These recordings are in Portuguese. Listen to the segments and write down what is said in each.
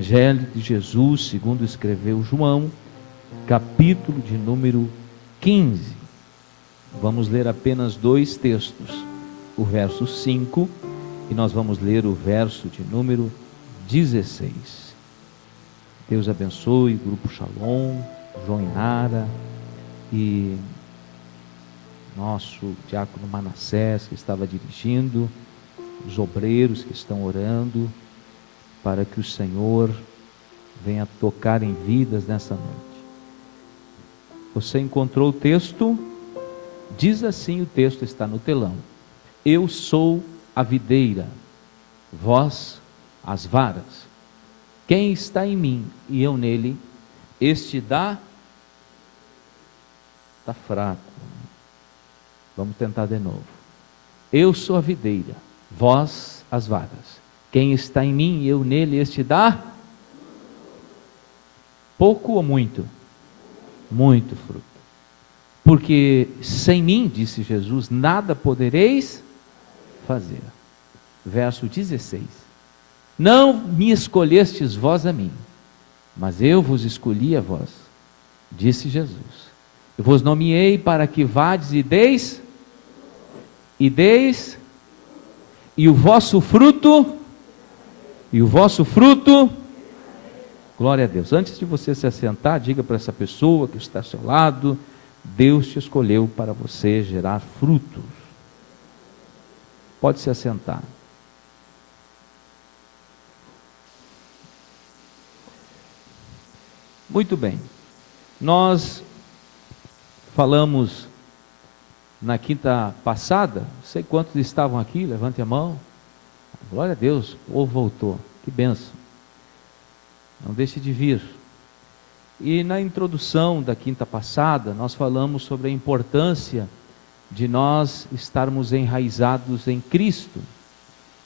Evangelho de Jesus segundo escreveu João, capítulo de número 15. Vamos ler apenas 2 textos, o verso 5 e nós vamos ler o verso de número 16. Deus abençoe o Grupo Shalom, João Inara e nosso diácono Manassés, que estava dirigindo, os obreiros que estão orando, para que o Senhor venha tocar em vidas nessa noite. Você encontrou o texto? Diz assim, o texto está no telão: eu sou a videira, vós as varas. Quem está em mim e eu nele, este está fraco. Vamos tentar de novo. Eu sou a videira, vós as varas. Quem está em mim e eu nele, este dá pouco ou muito? Muito fruto. Porque sem mim, disse Jesus, nada podereis fazer. Verso 16. Não me escolhestes vós a mim, mas eu vos escolhi a vós, disse Jesus. Eu vos nomeei para que vades e deis, e o vosso fruto, glória a Deus. Antes de você se assentar, diga para essa pessoa que está ao seu lado: Deus te escolheu para você gerar frutos. Pode se assentar. Muito bem. Nós falamos na quinta passada, não sei quantos estavam aqui, levante a mão. Glória a Deus, o povo voltou, que bênção. Não deixe de vir. E na introdução da quinta passada, nós falamos sobre a importância de nós estarmos enraizados em Cristo.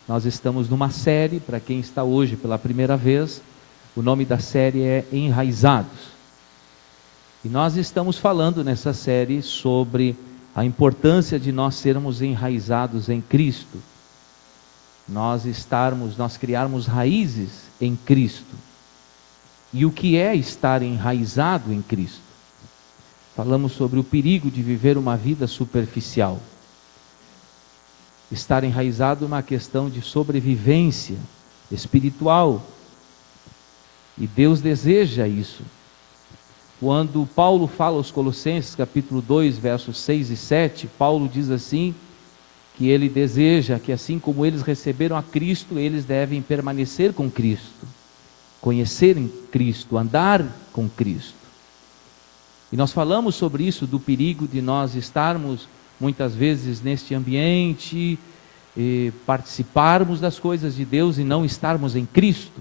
Nós estamos numa série, para quem está hoje pela primeira vez, o nome da série é Enraizados. E nós estamos falando nessa série sobre a importância de nós sermos enraizados em Cristo. Nós criarmos raízes em Cristo. E o que é estar enraizado em Cristo? Falamos sobre o perigo de viver uma vida superficial. Estar enraizado é uma questão de sobrevivência espiritual. E Deus deseja isso. Quando Paulo fala aos Colossenses, capítulo 2, versos 6 e 7, Paulo diz assim, que ele deseja que assim como eles receberam a Cristo, eles devem permanecer com Cristo, conhecer em Cristo, andar com Cristo. E nós falamos sobre isso, do perigo de nós estarmos muitas vezes neste ambiente, e participarmos das coisas de Deus e não estarmos em Cristo.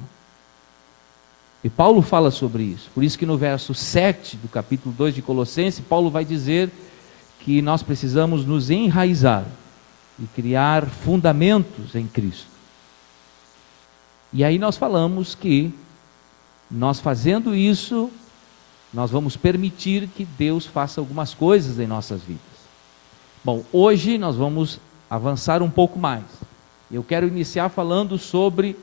E Paulo fala sobre isso. Por isso que no verso 7 do capítulo 2 de Colossenses, Paulo vai dizer que nós precisamos nos enraizar e criar fundamentos em Cristo. E aí nós falamos que nós fazendo isso, nós vamos permitir que Deus faça algumas coisas em nossas vidas. Bom, hoje nós vamos avançar um pouco mais. Eu quero iniciar falando sobre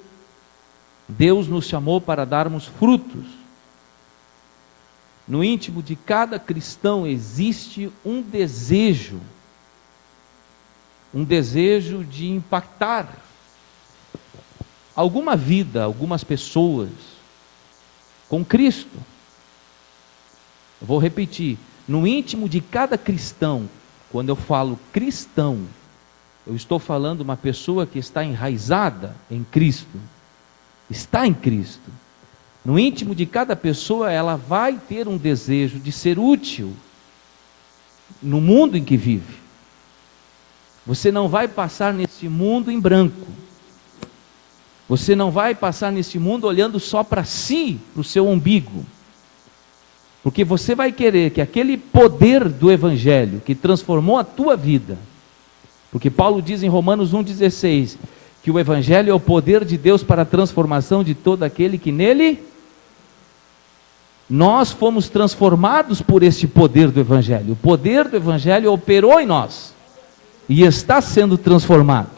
Deus nos chamou para darmos frutos. No íntimo de cada cristão existe um desejo de impactar alguma vida, algumas pessoas com Cristo. Eu vou repetir, no íntimo de cada cristão, quando eu falo cristão, eu estou falando uma pessoa que está enraizada em Cristo, está em Cristo. No íntimo de cada pessoa, ela vai ter um desejo de ser útil no mundo em que vive. Você não vai passar nesse mundo em branco. Você não vai passar nesse mundo olhando só para si, para o seu umbigo. Porque você vai querer que aquele poder do Evangelho que transformou a tua vida, porque Paulo diz em Romanos 1,16, que o Evangelho é o poder de Deus para a transformação de todo aquele que nele, nós fomos transformados por este poder do Evangelho. O poder do Evangelho operou em nós, e está sendo transformado.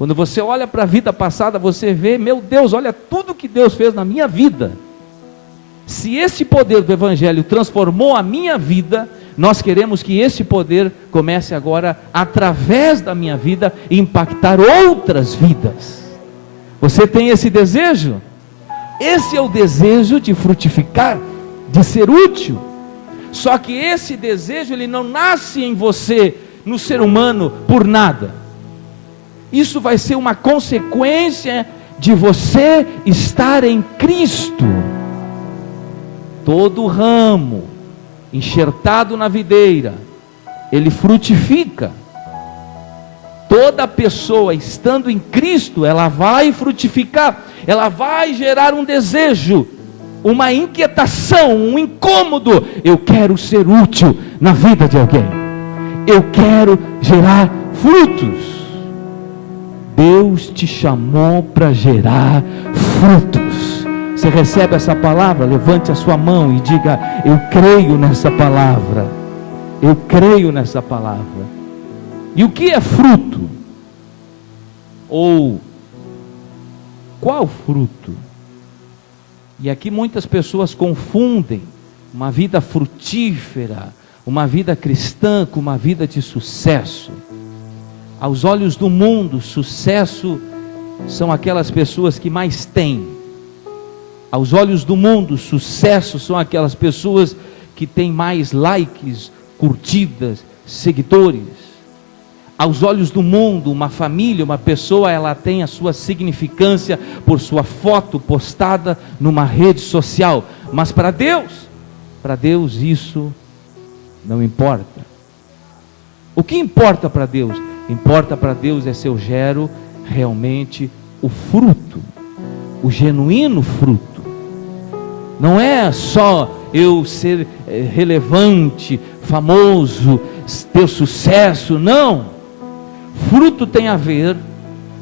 Quando você olha para a vida passada, você vê, meu Deus, olha tudo que Deus fez na minha vida. Se esse poder do Evangelho transformou a minha vida, nós queremos que esse poder comece agora, através da minha vida, impactar outras vidas. Você tem esse desejo? Esse é o desejo de frutificar, de ser útil. Só que esse desejo, ele não nasce em você, no ser humano, por nada. Isso vai ser uma consequência de você estar em Cristo. Todo ramo enxertado na videira, ele frutifica. Toda pessoa estando em Cristo, ela vai frutificar, ela vai gerar um desejo, uma inquietação, um incômodo. Eu quero ser útil na vida de alguém, eu quero gerar frutos. Deus te chamou para gerar frutos. Você recebe essa palavra? Levante a sua mão e diga: eu creio nessa palavra. Eu creio nessa palavra. E o que é fruto? Ou qual fruto? E aqui muitas pessoas confundem uma vida frutífera, uma vida cristã, com uma vida de sucesso. Aos olhos do mundo, sucesso são aquelas pessoas que mais têm. Aos olhos do mundo, sucesso são aquelas pessoas que têm mais likes, curtidas, seguidores. Aos olhos do mundo, uma família, uma pessoa, ela tem a sua significância por sua foto postada numa rede social. Mas para Deus isso não importa. O que importa para Deus? Importa para Deus é se eu gero realmente o fruto, o genuíno fruto. Não é só eu ser relevante, famoso, ter sucesso, não. Fruto tem a ver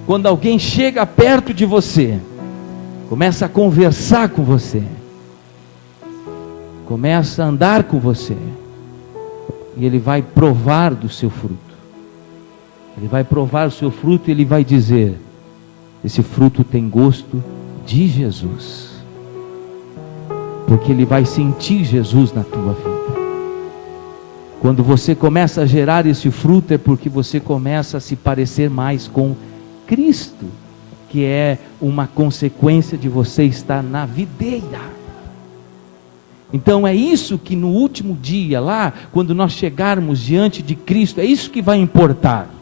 quando alguém chega perto de você, começa a conversar com você, começa a andar com você, e ele vai provar do seu fruto. Ele vai provar o seu fruto e ele vai dizer: esse fruto tem gosto de Jesus. Porque ele vai sentir Jesus na tua vida. Quando você começa a gerar esse fruto, é porque você começa a se parecer mais com Cristo, que é uma consequência de você estar na videira. Então é isso que no último dia lá, quando nós chegarmos diante de Cristo, é isso que vai importar.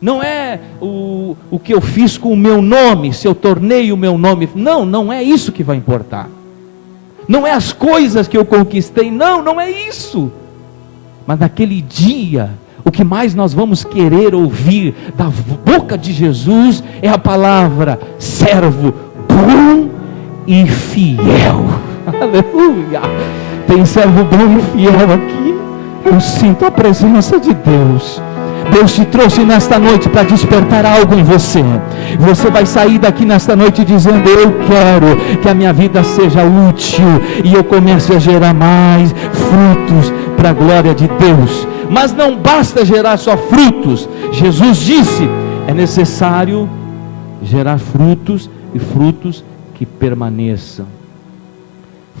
Não é o que eu fiz com o meu nome, se eu tornei o meu nome. Não é isso que vai importar. Não é as coisas que eu conquistei. Não é isso. Mas naquele dia, o que mais nós vamos querer ouvir da boca de Jesus é a palavra: servo bom e fiel. Aleluia. Tem servo bom e fiel aqui. Eu sinto a presença de Deus. Deus te trouxe nesta noite para despertar algo em você. Você vai sair daqui nesta noite dizendo: eu quero que a minha vida seja útil e eu comece a gerar mais frutos para a glória de Deus. Mas não basta gerar só frutos. Jesus disse: é necessário gerar frutos, e frutos que permaneçam,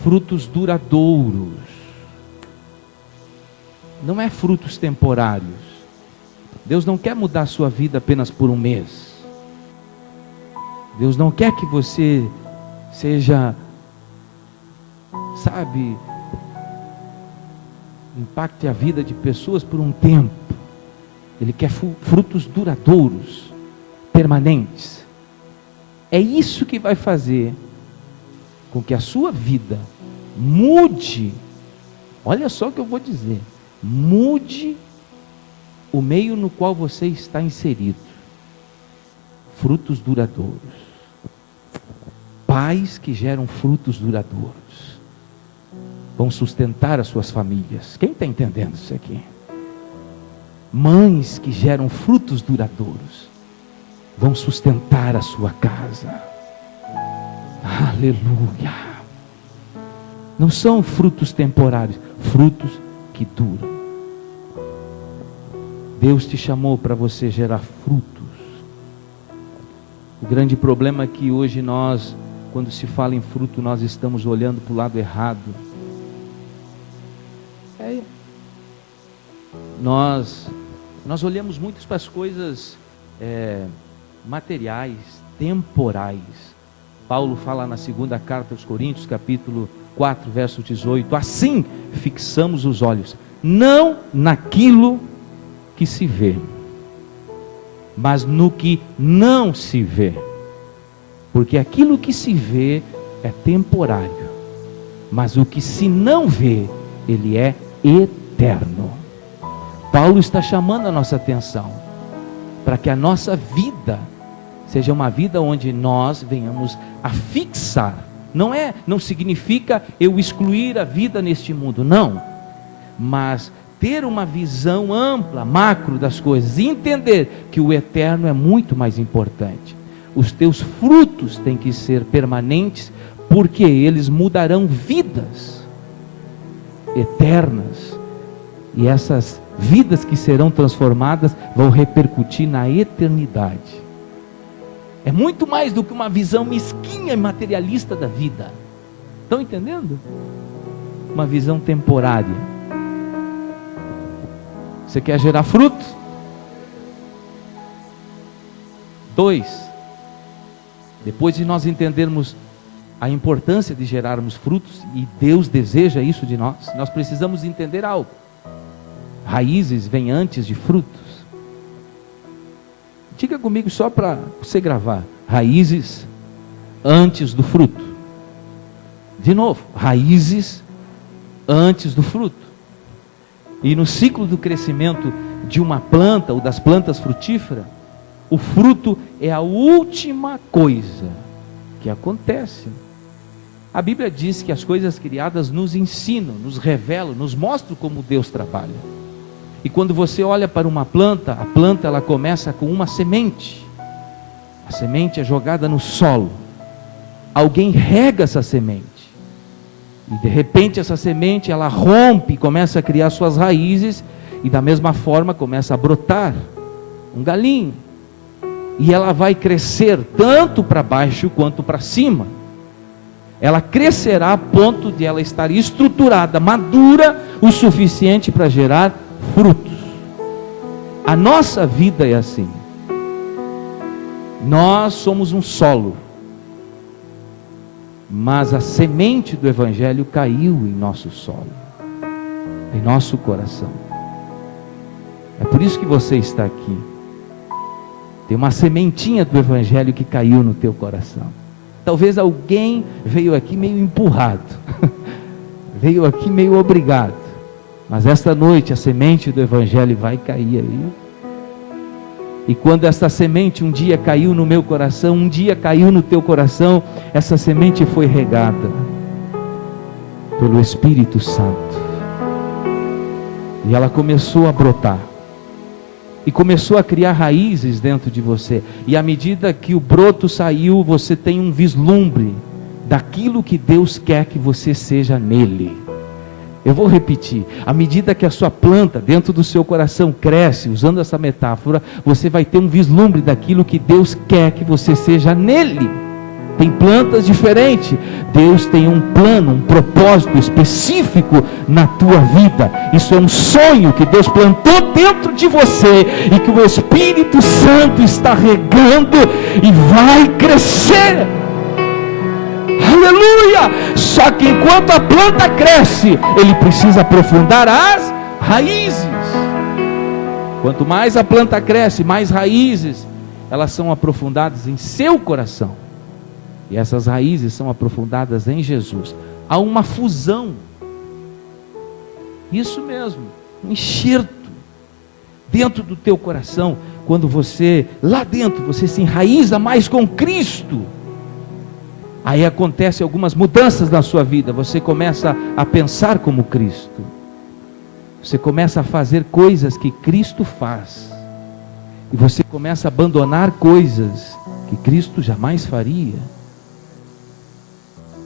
frutos duradouros. Não é frutos temporários. Deus não quer mudar a sua vida apenas por um mês. Deus não quer que você seja, impacte a vida de pessoas por um tempo. Ele quer frutos duradouros, permanentes. É isso que vai fazer com que a sua vida mude. Olha só o que eu vou dizer: mude o meio no qual você está inserido. Frutos duradouros. Pais que geram frutos duradouros vão sustentar as suas famílias. Quem está entendendo isso aqui? Mães que geram frutos duradouros vão sustentar a sua casa. Aleluia. Não são frutos temporários, frutos que duram. Deus te chamou para você gerar frutos. O grande problema é que hoje nós, quando se fala em fruto, nós estamos olhando para o lado errado. Nós olhamos muito para as coisas materiais, temporais. Paulo fala na segunda carta aos Coríntios, capítulo 4, verso 18: assim fixamos os olhos, não naquilo que se vê, mas no que não se vê, porque aquilo que se vê é temporário, mas o que se não vê, ele é eterno. Paulo está chamando a nossa atenção para que a nossa vida seja uma vida onde nós venhamos a fixar. Não significa eu excluir a vida neste mundo, não, mas ter uma visão ampla, macro das coisas, e entender que o eterno é muito mais importante. Os teus frutos têm que ser permanentes, porque eles mudarão vidas eternas, e essas vidas que serão transformadas vão repercutir na eternidade. É muito mais do que uma visão mesquinha e materialista da vida. Estão entendendo? Uma visão temporária. Você quer gerar fruto? 2. Depois de nós entendermos a importância de gerarmos frutos, e Deus deseja isso de nós, nós precisamos entender algo. Raízes vêm antes de frutos. Diga comigo só para você gravar: raízes antes do fruto. De novo, raízes antes do fruto. E no ciclo do crescimento de uma planta ou das plantas frutíferas, o fruto é a última coisa que acontece. A Bíblia diz que as coisas criadas nos ensinam, nos revelam, nos mostram como Deus trabalha. E quando você olha para uma planta, a planta ela começa com uma semente. A semente é jogada no solo. Alguém rega essa semente. E de repente essa semente ela rompe, começa a criar suas raízes, e da mesma forma começa a brotar um galinho. E ela vai crescer tanto para baixo quanto para cima. Ela crescerá a ponto de ela estar estruturada, madura o suficiente para gerar frutos. A nossa vida é assim. Nós somos um solo, mas a semente do Evangelho caiu em nosso solo, em nosso coração. É por isso que você está aqui. Tem uma sementinha do Evangelho que caiu no teu coração. Talvez alguém veio aqui meio empurrado, veio aqui meio obrigado, mas esta noite a semente do Evangelho vai cair aí. E quando essa semente um dia caiu no meu coração, um dia caiu no teu coração, essa semente foi regada pelo Espírito Santo, e ela começou a brotar, e começou a criar raízes dentro de você, e à medida que o broto saiu, você tem um vislumbre daquilo que Deus quer que você seja nele. Eu vou repetir: à medida que a sua planta dentro do seu coração cresce, usando essa metáfora, você vai ter um vislumbre daquilo que Deus quer que você seja nele. Tem plantas diferentes. Deus tem um plano, um propósito específico na tua vida. Isso é um sonho que Deus plantou dentro de você, e que o Espírito Santo está regando, e vai crescer. Aleluia! Só que enquanto a planta cresce, ele precisa aprofundar as raízes. Quanto mais a planta cresce, mais raízes elas são aprofundadas em seu coração. E essas raízes são aprofundadas em Jesus. Há uma fusão. Isso mesmo, um enxerto dentro do teu coração. Quando você, lá dentro, você se enraiza mais com Cristo, aí acontecem algumas mudanças na sua vida. Você começa a pensar como Cristo. Você começa a fazer coisas que Cristo faz. E você começa a abandonar coisas que Cristo jamais faria.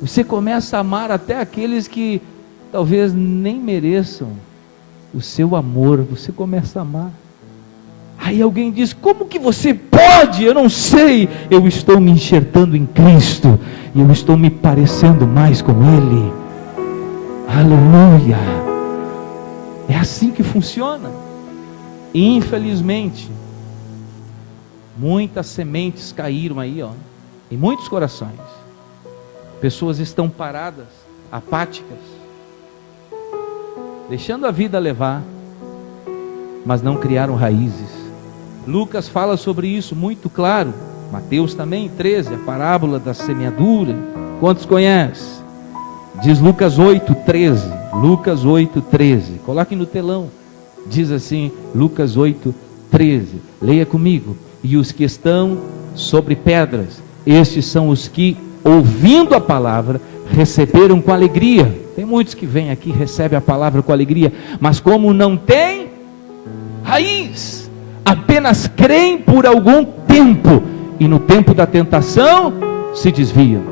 Você começa a amar até aqueles que talvez nem mereçam o seu amor. Você começa a amar. Aí alguém diz: como que você pode? Eu não sei. Eu estou me enxertando em Cristo, e eu estou me parecendo mais com Ele. Aleluia. É assim que funciona. Infelizmente, muitas sementes caíram aí, em muitos corações. Pessoas estão paradas, apáticas, deixando a vida levar, mas não criaram raízes. Lucas fala sobre isso muito claro. Mateus também, 13, a parábola da semeadura. Quantos conhecem? Diz Lucas 8:13. Lucas 8:13. Coloquem no telão. Diz assim, Lucas 8:13. Leia comigo. E os que estão sobre pedras, estes são os que, ouvindo a palavra, receberam com alegria. Tem muitos que vêm aqui e recebem a palavra com alegria, mas como não tem raiz, apenas creem por algum tempo, e no tempo da tentação se desviam.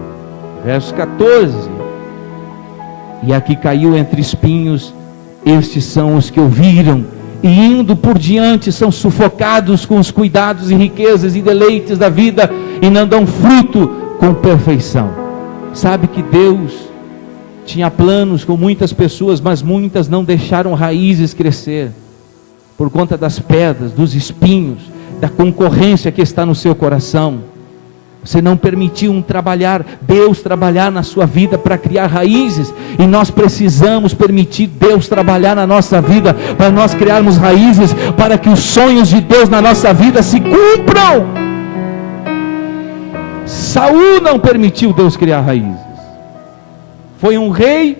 Verso 14. E aqui caiu entre espinhos, estes são os que ouviram, e indo por diante são sufocados com os cuidados e riquezas e deleites da vida, e não dão fruto com perfeição. Sabe que Deus tinha planos com muitas pessoas, mas muitas não deixaram raízes crescer, por conta das pedras, dos espinhos, da concorrência que está no seu coração. Você não permitiu Deus trabalhar na sua vida para criar raízes, e nós precisamos permitir Deus trabalhar na nossa vida, para nós criarmos raízes, para que os sonhos de Deus na nossa vida se cumpram. Saul não permitiu Deus criar raízes. Foi um rei,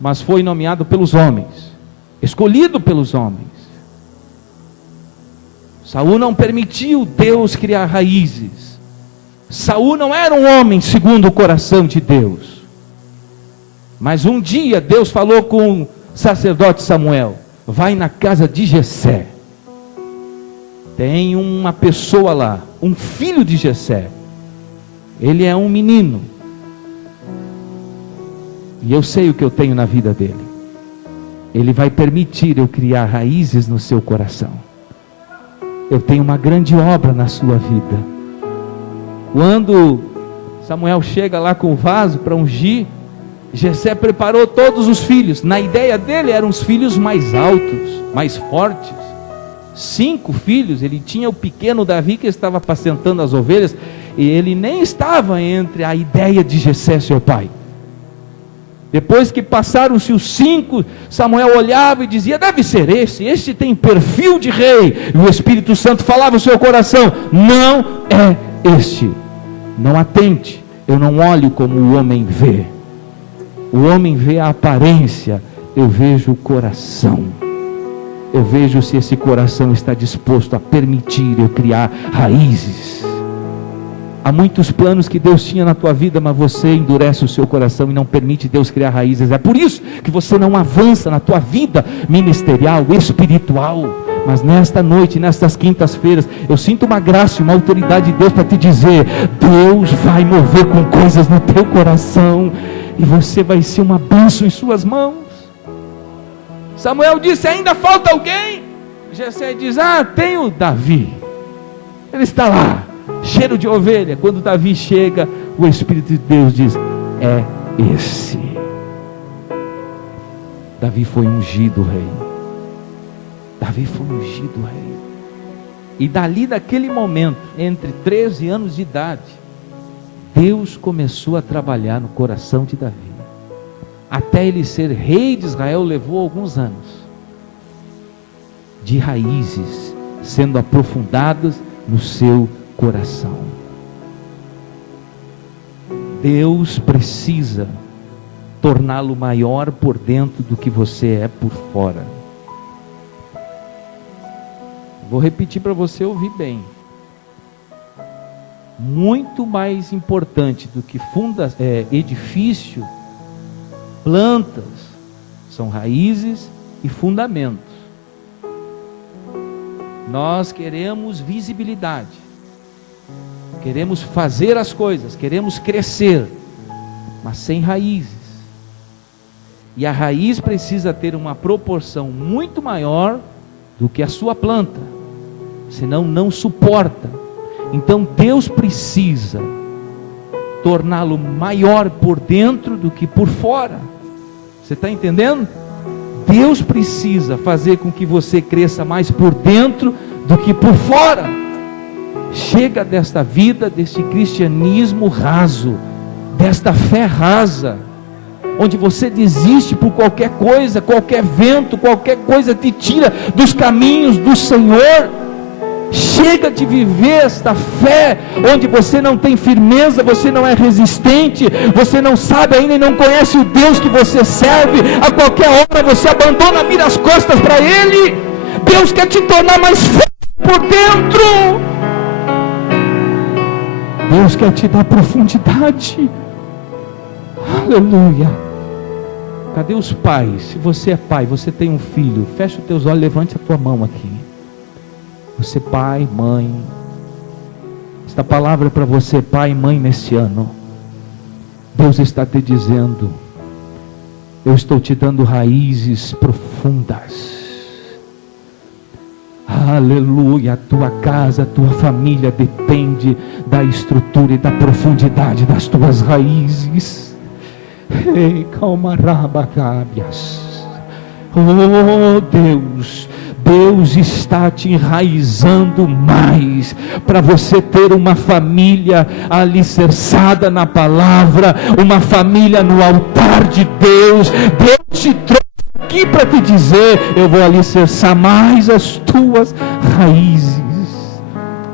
mas foi nomeado pelos homens, escolhido pelos homens. Saul não permitiu Deus criar raízes. Saul não era um homem segundo o coração de Deus. Mas um dia Deus falou com o sacerdote Samuel: vai na casa de Jessé. Tem uma pessoa lá, um filho de Jessé. Ele é um menino. E eu sei o que eu tenho na vida dele. Ele vai permitir eu criar raízes no seu coração. Eu tenho uma grande obra na sua vida. Quando Samuel chega lá com o vaso para ungir, Jessé preparou todos os filhos. Na ideia dele eram os filhos mais altos, mais fortes. 5 filhos. Ele tinha o pequeno Davi, que estava apacentando as ovelhas, e ele nem estava entre a ideia de Jessé, seu pai. Depois que passaram-se os 5, Samuel olhava e dizia: deve ser este tem perfil de rei. E o Espírito Santo falava no seu coração: não é este. Não atente. Eu não olho como o homem vê. O homem vê a aparência, eu vejo o coração. Eu vejo se esse coração está disposto a permitir eu criar raízes. Há muitos planos que Deus tinha na tua vida, mas você endurece o seu coração e não permite Deus criar raízes. É por isso que você não avança na tua vida ministerial, espiritual. Mas nesta noite, nestas quintas-feiras, eu sinto uma graça e uma autoridade de Deus para te dizer: Deus vai mover com coisas no teu coração, e você vai ser uma bênção em suas mãos. Samuel disse: ainda falta alguém? Jessé diz: tenho Davi. Ele está lá, cheiro de ovelha. Quando Davi chega, o Espírito de Deus diz: é esse. Davi foi ungido rei. Davi foi ungido rei. E dali, daquele momento, entre 13 anos de idade, Deus começou a trabalhar no coração de Davi. Até ele ser rei de Israel, levou alguns anos de raízes sendo aprofundadas no seu coração. Deus precisa torná-lo maior por dentro do que você é por fora. Vou repetir para você ouvir bem. Muito mais importante do que edifício, plantas, são raízes e fundamentos. Nós queremos visibilidade, queremos fazer as coisas, queremos crescer, mas sem raízes. E a raiz precisa ter uma proporção muito maior do que a sua planta. senão não suporta. Então Deus precisa torná-lo maior por dentro do que por fora. Você está entendendo? Deus precisa fazer com que você cresça mais por dentro do que por fora. Chega desta vida, deste cristianismo raso, desta fé rasa, onde você desiste por qualquer coisa, qualquer vento, qualquer coisa te tira dos caminhos do Senhor. Chega de viver esta fé, onde você não tem firmeza, você não é resistente, você não sabe ainda e não conhece o Deus que você serve. A qualquer hora você abandona, vira as costas para Ele. Deus quer te tornar mais forte por dentro. Deus quer te dar profundidade. Aleluia. Cadê os pais? Se você é pai, você tem um filho, fecha os teus olhos, levante a tua mão aqui. Você pai, mãe, esta palavra é para você, pai e mãe, nesse ano. Deus está te dizendo: eu estou te dando raízes profundas. Aleluia. A tua casa, a tua família depende da estrutura e da profundidade das tuas raízes. Ei, calmarabagabias. Oh Deus, Deus está te enraizando mais, para você ter uma família alicerçada na palavra, uma família no altar de Deus. Deus te trouxe aqui para te dizer: eu vou alicerçar mais as tuas raízes.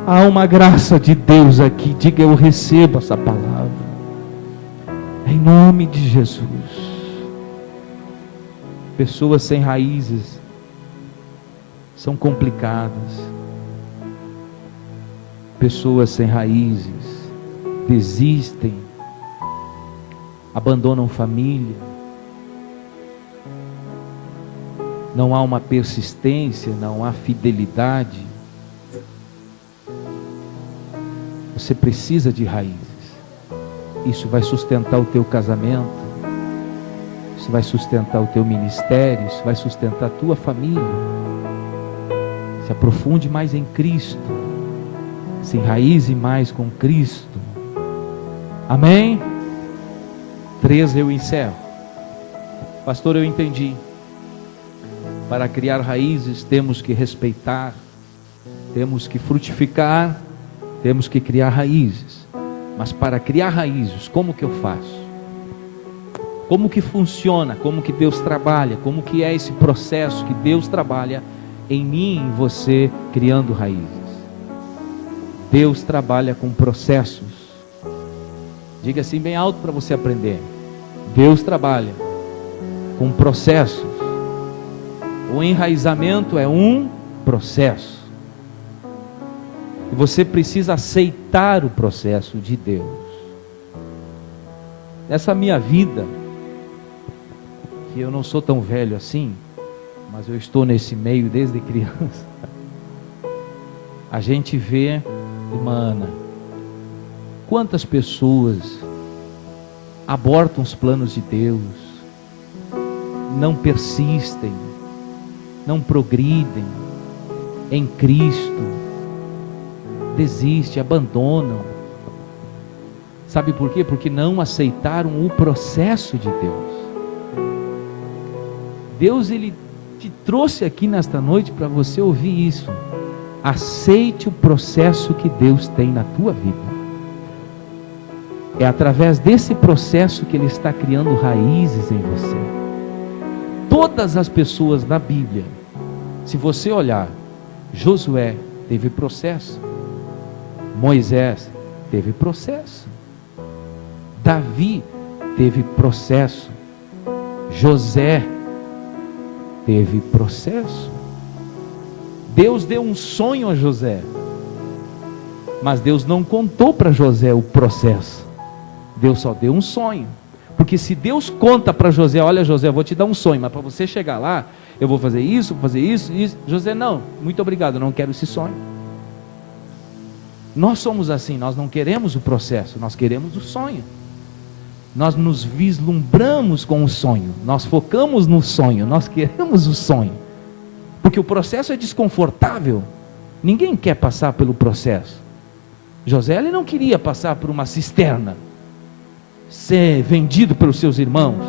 Há uma graça de Deus aqui. Diga: eu recebo essa palavra, em nome de Jesus. Pessoas sem raízes são complicadas. Pessoas sem raízes desistem, abandonam família. Não há uma persistência, não há fidelidade. Você precisa de raízes. Isso vai sustentar o teu casamento, isso vai sustentar o teu ministério, isso vai sustentar a tua família. Se aprofunde mais em Cristo, se enraize mais com Cristo. Amém? 3, eu encerro. Pastor, eu entendi. Para criar raízes temos que respeitar, temos que frutificar, temos que criar raízes. Mas para criar raízes, como que eu faço? Como que funciona? Como que Deus trabalha? Como que é esse processo que Deus trabalha em mim e em você, criando raízes? Deus trabalha com processos. Diga assim bem alto para você aprender. Deus trabalha com processos. O enraizamento é um processo. E você precisa aceitar o processo de Deus. Nessa minha vida, que eu não sou tão velho assim, mas eu estou nesse meio desde criança, a gente vê, irmã Ana, quantas pessoas abortam os planos de Deus, não persistem, não progridem em Cristo, desistem, abandonam. Sabe por quê? Porque não aceitaram o processo de Deus. Deus, Ele te trouxe aqui nesta noite para você ouvir isso. Aceite o processo que Deus tem na tua vida. É através desse processo que Ele está criando raízes em você. Todas as pessoas na Bíblia, se você olhar, Josué teve processo, Moisés teve processo, Davi teve processo, José teve processo. Deus deu um sonho a José, mas Deus não contou para José o processo. Deus só deu um sonho. Porque se Deus conta para José: olha José, eu vou te dar um sonho, mas para você chegar lá, eu vou fazer isso, isso. José: não, muito obrigado, eu não quero esse sonho. Nós somos assim, nós não queremos o processo, nós queremos o sonho. Nós nos vislumbramos com o sonho, nós focamos no sonho, nós queremos o sonho, porque o processo é desconfortável, Ninguém quer passar pelo processo. José, ele não queria passar por uma cisterna, ser vendido pelos seus irmãos,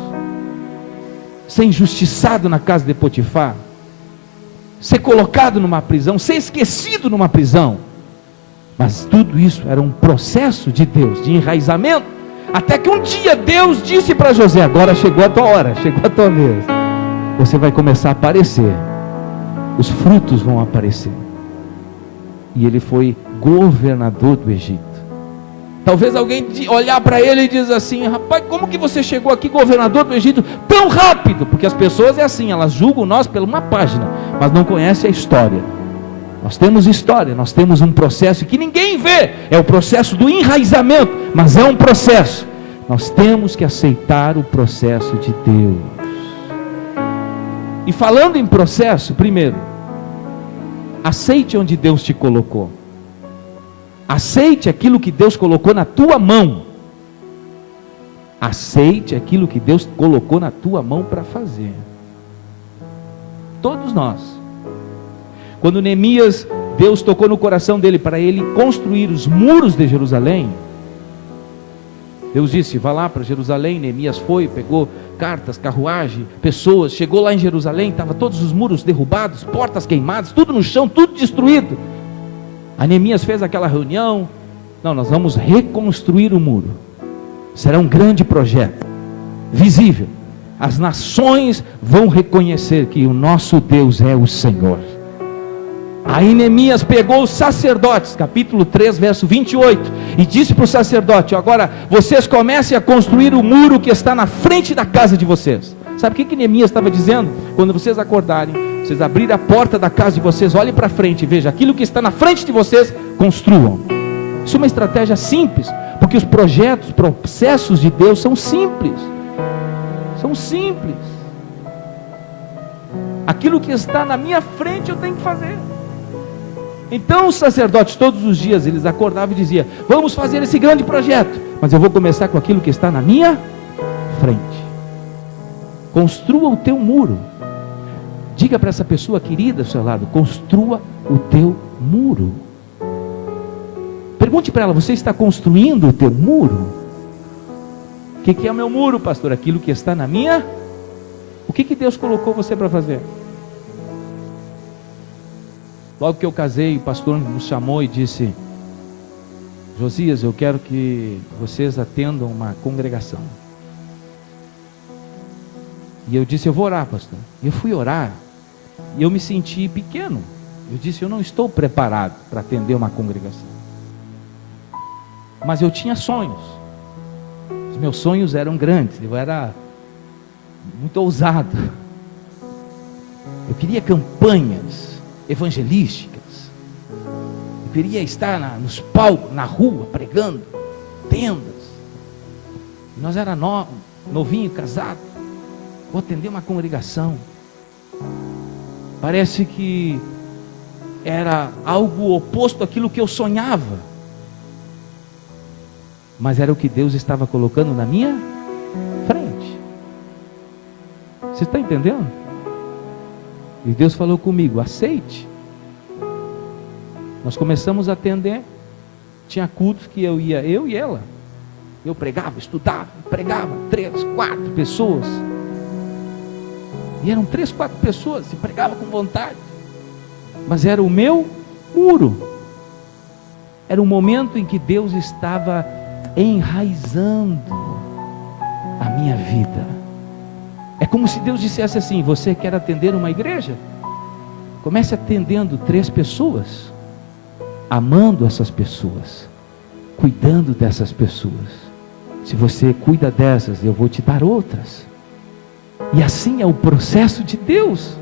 ser injustiçado na casa de Potifar, ser colocado numa prisão, ser esquecido numa prisão. Mas tudo isso era um processo de Deus, de enraizamento, até que um dia Deus disse para José: agora chegou a tua hora, chegou a tua vez, você vai começar a aparecer, os frutos vão aparecer. E ele foi governador do Egito. Talvez alguém olhar para ele e diz assim: rapaz, como que você chegou aqui governador do Egito tão rápido? Porque as pessoas é assim, elas julgam nós por uma página, mas não conhecem a história. Nós temos história, nós temos um processo que ninguém vê, é o processo do enraizamento, mas é um processo. Nós temos que aceitar o processo de Deus. E falando em processo, primeiro, aceite onde Deus te colocou. Aceite aquilo que Deus colocou na tua mão. Aceite aquilo que Deus colocou na tua mão para fazer. Todos nós. Quando Neemias, Deus tocou no coração dele para ele construir os muros de Jerusalém, Deus disse: vá lá para Jerusalém. Neemias foi, pegou cartas, carruagem, pessoas, chegou lá em Jerusalém, estava todos os muros derrubados, portas queimadas, tudo no chão, tudo destruído. A Neemias fez aquela reunião: não, nós vamos reconstruir o muro, será um grande projeto, visível, as nações vão reconhecer que o nosso Deus é o Senhor. Aí Neemias pegou os sacerdotes, capítulo 3, verso 28, e disse para o sacerdote: agora vocês comecem a construir o muro que está na frente da casa de vocês. Sabe o que Neemias estava dizendo? Quando vocês acordarem, vocês abrirem a porta da casa de vocês, olhem para frente e vejam aquilo que está na frente de vocês, construam. Isso é uma estratégia simples, porque os projetos, processos de Deus são simples. São simples. Aquilo que está na minha frente eu tenho que fazer. Então os sacerdotes todos os dias eles acordavam e diziam: vamos fazer esse grande projeto, mas eu vou começar com aquilo que está na minha frente. Construa o teu muro. Diga para essa pessoa querida ao seu lado: construa o teu muro. Pergunte para ela: você está construindo o teu muro? O que é o meu muro, pastor? Aquilo que está na minha. O que Deus colocou você para fazer? Logo que eu casei, o pastor nos chamou e disse: Josias, eu quero que vocês atendam uma congregação. E eu disse: eu vou orar, pastor. E eu fui orar, e eu me senti pequeno. Eu disse: eu não estou preparado para atender uma congregação. Mas eu tinha sonhos. Os meus sonhos eram grandes, eu era muito ousado. Eu queria campanhas evangelísticas. Eu queria estar nos palcos, na rua, pregando, tendas. Nós era novinho, casado. Vou atender uma congregação. Parece que era algo oposto àquilo que eu sonhava, mas era o que Deus estava colocando na minha frente. Você está entendendo? E Deus falou comigo: aceite. Nós começamos a atender. Tinha cultos que eu ia, eu e ela. Eu pregava, estudava, pregava, 3, 4 pessoas. E eram 3, 4 pessoas, e pregava com vontade. Mas era o meu muro. Era o momento em que Deus estava enraizando a minha vida. É como se Deus dissesse assim: você quer atender uma igreja? Comece atendendo 3 pessoas, amando essas pessoas, cuidando dessas pessoas. Se você cuida dessas, eu vou te dar outras. E assim é o processo de Deus.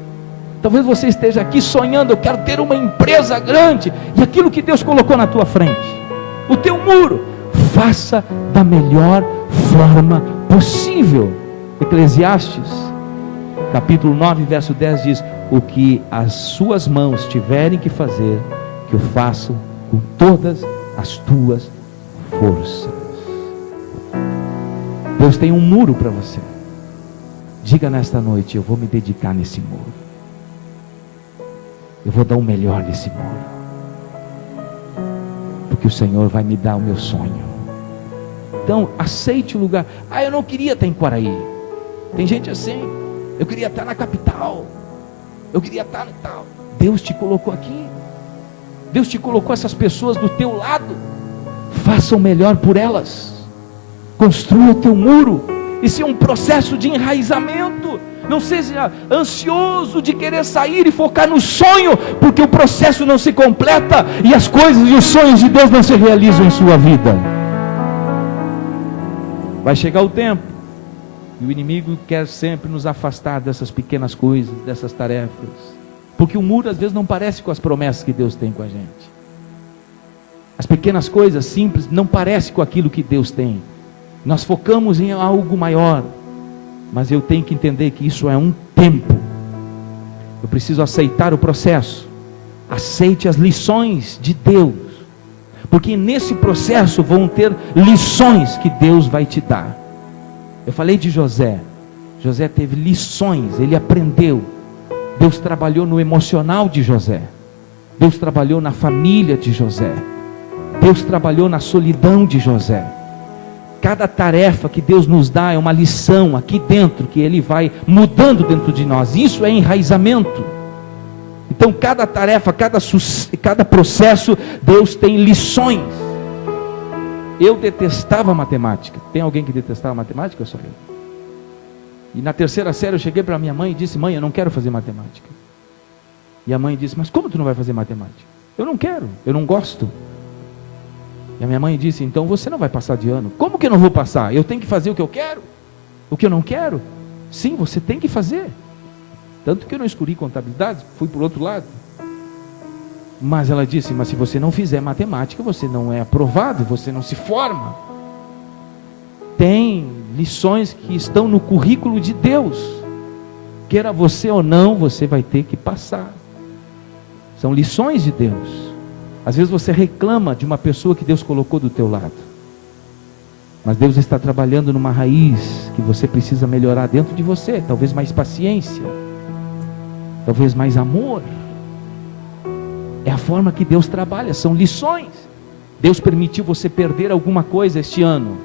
Talvez você esteja aqui sonhando: eu quero ter uma empresa grande. E aquilo que Deus colocou na tua frente, o teu muro, faça da melhor forma possível. Eclesiastes, capítulo 9, verso 10 diz: o que as suas mãos tiverem que fazer, que o façam com todas as tuas forças. Deus tem um muro para você. Diga nesta noite: eu vou me dedicar nesse muro. Eu vou dar o melhor nesse muro. que o Senhor vai me dar o meu sonho. Então, aceite o lugar. Eu não queria estar em Quaraí. Tem gente assim, eu queria estar na capital, eu queria estar no tal. Deus te colocou aqui. Deus te colocou essas pessoas do teu lado. Faça o melhor por elas. Construa o teu muro. Isso é um processo de enraizamento. Não seja ansioso de querer sair e focar no sonho, porque o processo não se completa e as coisas e os sonhos de Deus não se realizam em sua vida. Vai chegar o tempo e o inimigo quer sempre nos afastar dessas pequenas coisas, dessas tarefas, porque o muro às vezes não parece com as promessas que Deus tem com a gente. As pequenas coisas simples não parecem com aquilo que Deus tem. Nós focamos em algo maior, mas eu tenho que entender que isso é um tempo. Eu preciso aceitar o processo. Aceite as lições de Deus, porque nesse processo vão ter lições que Deus vai te dar. Eu falei de José. José teve lições, ele aprendeu. Deus trabalhou no emocional de José. Deus trabalhou na família de José. Deus trabalhou na solidão de José. Cada tarefa que Deus nos dá é uma lição aqui dentro, que Ele vai mudando dentro de nós. Isso é enraizamento. Então cada tarefa, cada processo, Deus tem lições. Eu detestava matemática. Tem alguém que detestava matemática? Só eu. E na terceira série eu cheguei para minha mãe e disse: mãe, eu não quero fazer matemática. E a mãe disse: mas como tu não vai fazer matemática? Eu não quero, eu não gosto. E a minha mãe disse: então você não vai passar de ano. Como que eu não vou passar? Eu tenho que fazer o que eu quero? O que eu não quero? Sim, você tem que fazer. Tanto que eu não escolhi contabilidade, fui para o outro lado. Mas ela disse: mas se você não fizer matemática, você não é aprovado, você não se forma. Tem lições que estão no currículo de Deus. Queira você ou não, você vai ter que passar. São lições de Deus. Às vezes você reclama de uma pessoa que Deus colocou do teu lado, mas Deus está trabalhando numa raiz que você precisa melhorar dentro de você. Talvez mais paciência, talvez mais amor. É a forma que Deus trabalha, são lições. Deus permitiu você perder alguma coisa este ano,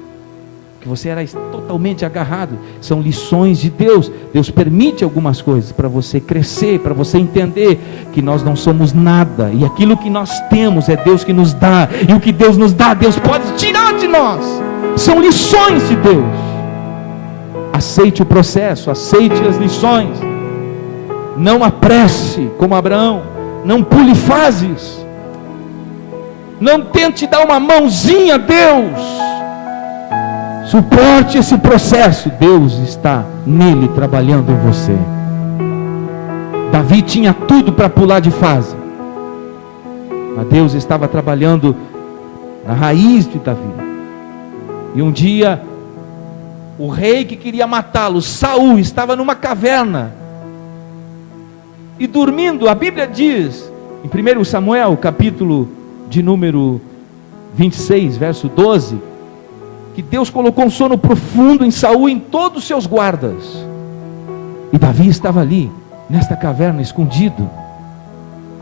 que você era totalmente agarrado. São lições de Deus. Deus permite algumas coisas para você crescer, para você entender que nós não somos nada, e aquilo que nós temos é Deus que nos dá, e o que Deus nos dá, Deus pode tirar de nós. São lições de Deus. Aceite o processo, aceite as lições. Não apresse como Abraão, não pule fases, não tente dar uma mãozinha a Deus. Suporte esse processo. Deus está nele trabalhando em você. Davi tinha tudo para pular de fase, mas Deus estava trabalhando na raiz de Davi. E um dia o rei que queria matá-lo, Saul, estava numa caverna e dormindo. A Bíblia diz em 1 Samuel, capítulo de número 26, verso 12, que Deus colocou um sono profundo em Saul e em todos os seus guardas. E Davi estava ali, nesta caverna, escondido.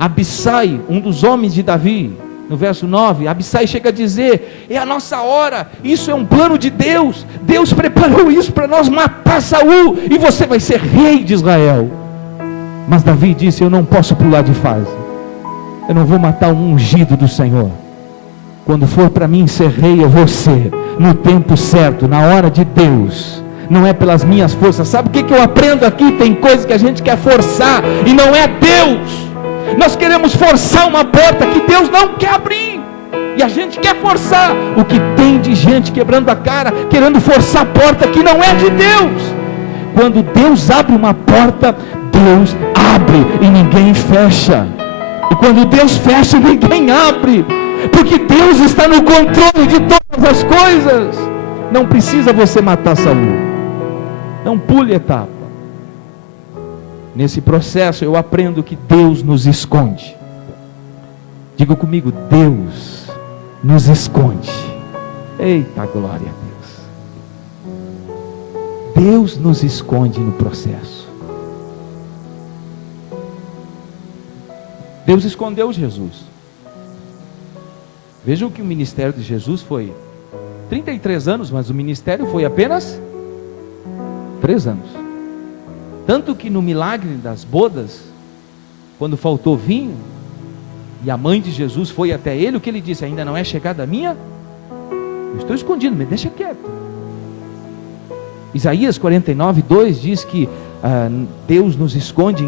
Abissai, um dos homens de Davi, no verso 9, Abissai chega a dizer: é a nossa hora, isso é um plano de Deus. Deus preparou isso para nós matar Saul, e você vai ser rei de Israel. Mas Davi disse: eu não posso pular de fase, eu não vou matar um ungido do Senhor. Quando for para mim ser rei, eu vou ser no tempo certo, na hora de Deus. Não é pelas minhas forças. Sabe o que eu aprendo aqui? Tem coisas que a gente quer forçar e não é Deus. Nós queremos forçar uma porta que Deus não quer abrir, e a gente quer forçar. O que tem de gente quebrando a cara, querendo forçar a porta que não é de Deus. Quando Deus abre uma porta, Deus abre e ninguém fecha. E quando Deus fecha, ninguém abre, porque Deus está no controle de todas as coisas. Não precisa você matar Saul. Não pule etapa. Nesse processo eu aprendo que Deus nos esconde. Diga comigo: Deus nos esconde. Eita glória a Deus. Deus nos esconde no processo. Deus escondeu Jesus. Vejam que o ministério de Jesus foi 33 anos, mas o ministério foi apenas 3 anos. Tanto que no milagre das bodas, quando faltou vinho, e a mãe de Jesus foi até ele, o que ele disse? Ainda não é chegada a minha? Eu estou escondido, me deixa quieto. Isaías 49:2 diz que Deus nos esconde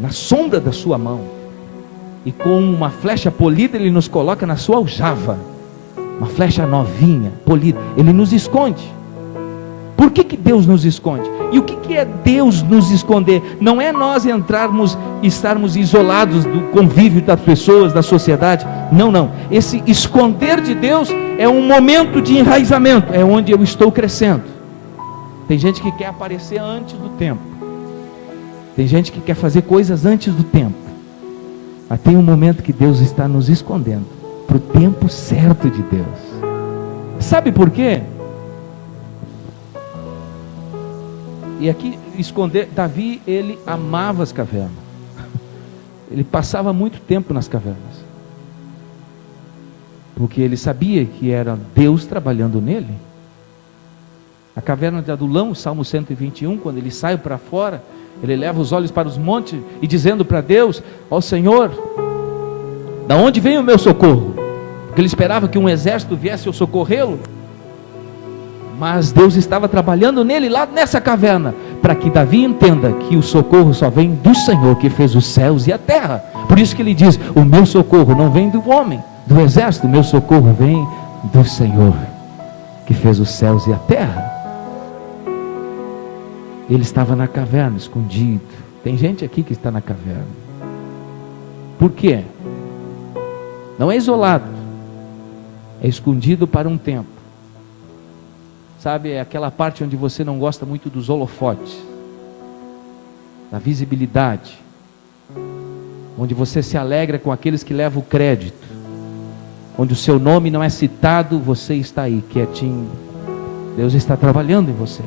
na sombra da sua mão, e com uma flecha polida ele nos coloca na sua aljava, uma flecha novinha, polida, ele nos esconde. Por que Deus nos esconde? E o que é Deus nos esconder? Não é nós estarmos isolados do convívio das pessoas, da sociedade. Não. Esse esconder de Deus é um momento de enraizamento, é onde eu estou crescendo. Tem gente que quer aparecer antes do tempo. Tem gente que quer fazer coisas antes do tempo. Mas tem um momento que Deus está nos escondendo, para o tempo certo de Deus. Sabe por quê? E aqui, esconder, Davi, ele amava as cavernas. Ele passava muito tempo nas cavernas. Porque ele sabia que era Deus trabalhando nele. A caverna de Adulão, o Salmo 121, quando ele sai para fora, ele leva os olhos para os montes e dizendo para Deus: ó Senhor, da onde vem o meu socorro? Porque ele esperava que um exército viesse ao socorrê-lo. Mas Deus estava trabalhando nele lá nessa caverna, para que Davi entenda que o socorro só vem do Senhor, que fez os céus e a terra. Por isso que ele diz: o meu socorro não vem do homem, do exército, o meu socorro vem do Senhor, que fez os céus e a terra. Ele estava na caverna, escondido. Tem gente aqui que está na caverna. Por quê? Não é isolado, é escondido para um tempo. Sabe, é aquela parte onde você não gosta muito dos holofotes, da visibilidade, onde você se alegra com aqueles que levam o crédito, onde o seu nome não é citado, você está aí quietinho. Deus está trabalhando em você.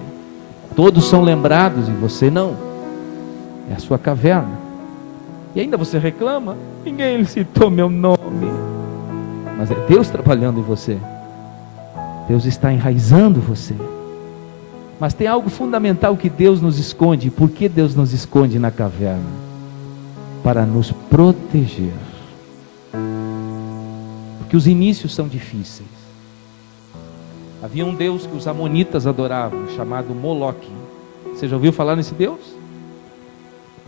Todos são lembrados e você não. É a sua caverna. E ainda você reclama: ninguém citou meu nome. Mas é Deus trabalhando em você. Deus está enraizando você. Mas tem algo fundamental que Deus nos esconde. Por que Deus nos esconde na caverna? Para nos proteger. Porque os inícios são difíceis. Havia um Deus que os amonitas adoravam, chamado Moloque. Você já ouviu falar nesse Deus?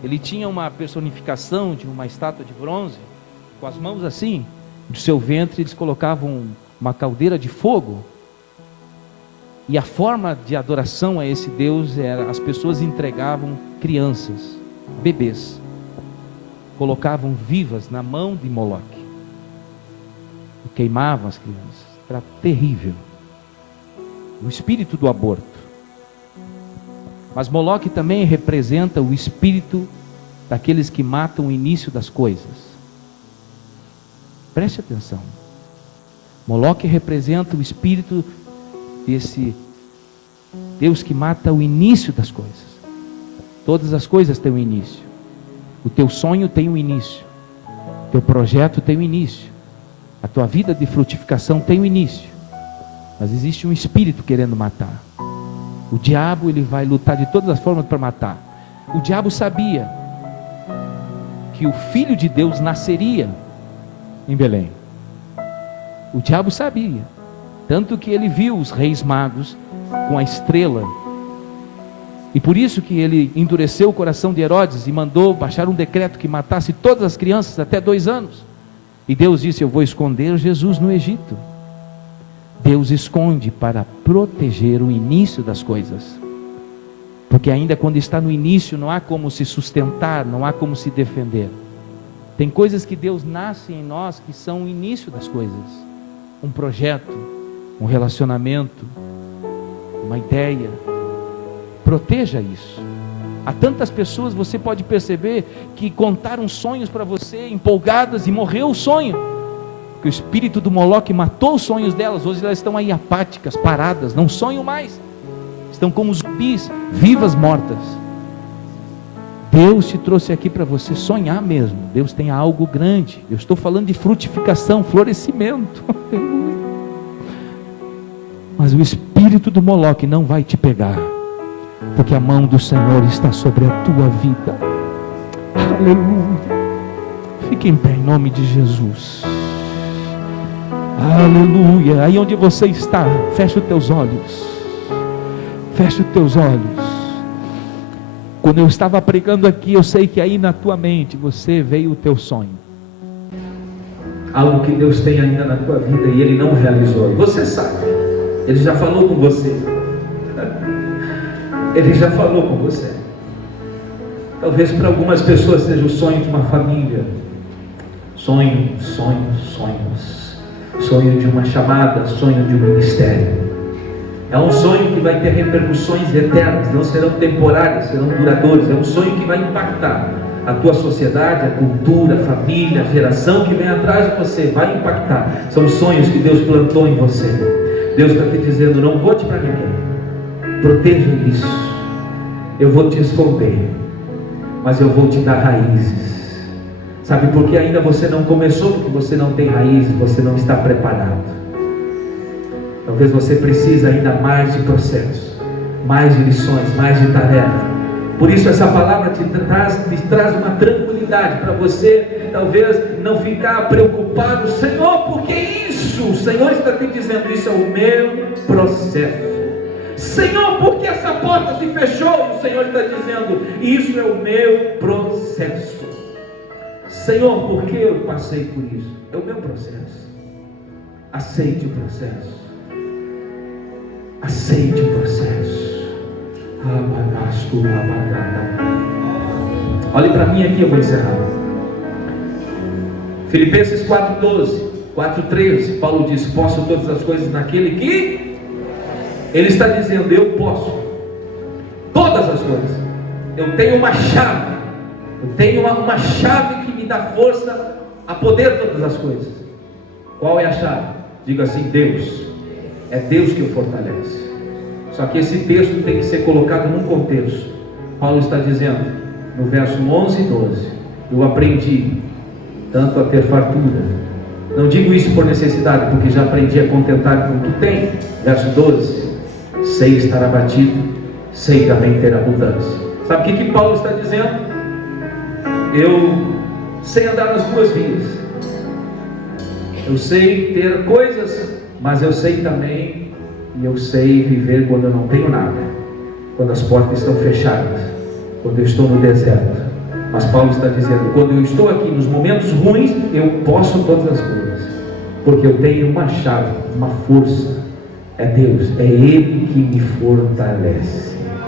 Ele tinha uma personificação de uma estátua de bronze, com as mãos assim. Do seu ventre eles colocavam uma caldeira de fogo. E a forma de adoração a esse Deus era: as pessoas entregavam crianças, bebês, colocavam vivas na mão de Moloque, e queimavam as crianças. Era terrível. O espírito do aborto. Mas Moloque também representa o espírito daqueles que matam o início das coisas. Preste atenção. Moloque representa o espírito desse Deus que mata o início das coisas. Todas as coisas têm um início. O teu sonho tem um início. O teu projeto tem um início. A tua vida de frutificação tem um início. Mas existe um espírito querendo matar. O diabo, ele vai lutar de todas as formas para matar. O diabo sabia que o Filho de Deus nasceria em Belém. O diabo sabia. Tanto que ele viu os reis magos com a estrela. E por isso que ele endureceu o coração de Herodes e mandou baixar um decreto que matasse todas as crianças até 2 anos. E Deus disse: eu vou esconder Jesus no Egito. Deus esconde para proteger o início das coisas. Porque ainda quando está no início, não há como se sustentar, não há como se defender. Tem coisas que Deus nasce em nós que são o início das coisas. Um projeto, um relacionamento, uma ideia. Proteja isso. Há tantas pessoas, você pode perceber, que contaram sonhos para você, empolgadas, e morreu o sonho. Que o espírito do Moloque matou os sonhos delas. Hoje elas estão aí apáticas, paradas, não sonham mais. Estão como zumbis, vivas, mortas. Deus te trouxe aqui para você sonhar mesmo. Deus tem algo grande. Eu estou falando de frutificação, florescimento. Mas o espírito do Moloque não vai te pegar, porque a mão do Senhor está sobre a tua vida. Aleluia. Fique em pé em nome de Jesus. Aleluia. Aí onde você está, fecha os teus olhos. Fecha os teus olhos. Quando eu estava pregando aqui, eu sei que aí na tua mente você veio o teu sonho. Algo que Deus tem ainda na tua vida e Ele não realizou. Você sabe. Ele já falou com você. Ele já falou com você. Talvez para algumas pessoas seja o sonho de uma família. Sonhos. Sonho de uma chamada, sonho de um ministério. É um sonho que vai ter repercussões eternas, não serão temporárias, serão duradouras. É um sonho que vai impactar a tua sociedade, a cultura, a família, a geração que vem atrás de você, vai impactar. São sonhos que Deus plantou em você. Deus está te dizendo: não conte para ninguém, proteja isso. Eu vou te esconder, mas eu vou te dar raízes. Sabe por que ainda você não começou? Porque você não tem raízes, você não está preparado. Talvez você precise ainda mais de processo, mais de lições, mais de tarefa. Por isso essa palavra te traz uma tranquilidade para você, talvez não ficar preocupado. Senhor, por que isso? O Senhor está te dizendo: isso é o meu processo. Senhor, por que essa porta se fechou? O Senhor está dizendo: isso é o meu processo. Senhor, por que eu passei por isso? É o meu processo. Aceite o processo. Aceite o processo. Olhe para mim aqui, eu vou encerrar. Filipenses 4:12, 4:13, Paulo diz: posso todas as coisas naquele que... Ele está dizendo: eu posso todas as coisas. Eu tenho uma chave. Eu tenho uma chave que me dá força a poder todas as coisas. Qual é a chave? Diga assim: Deus. É Deus que o fortalece. Só que esse texto tem que ser colocado num contexto. Paulo está dizendo no verso 11 e 12: eu aprendi tanto a ter fartura. Não digo isso por necessidade, porque já aprendi a contentar com o que tem. Verso 12: sei estar abatido, sei também ter abundância. Sabe o que Paulo está dizendo? Eu sei andar nas duas vias. Eu sei ter coisas, mas eu sei também, e eu sei viver quando eu não tenho nada, quando as portas estão fechadas, quando eu estou no deserto. Mas Paulo está dizendo: quando eu estou aqui nos momentos ruins, eu posso todas as coisas, porque eu tenho uma chave, uma força. É Deus, é Ele que me fortalece.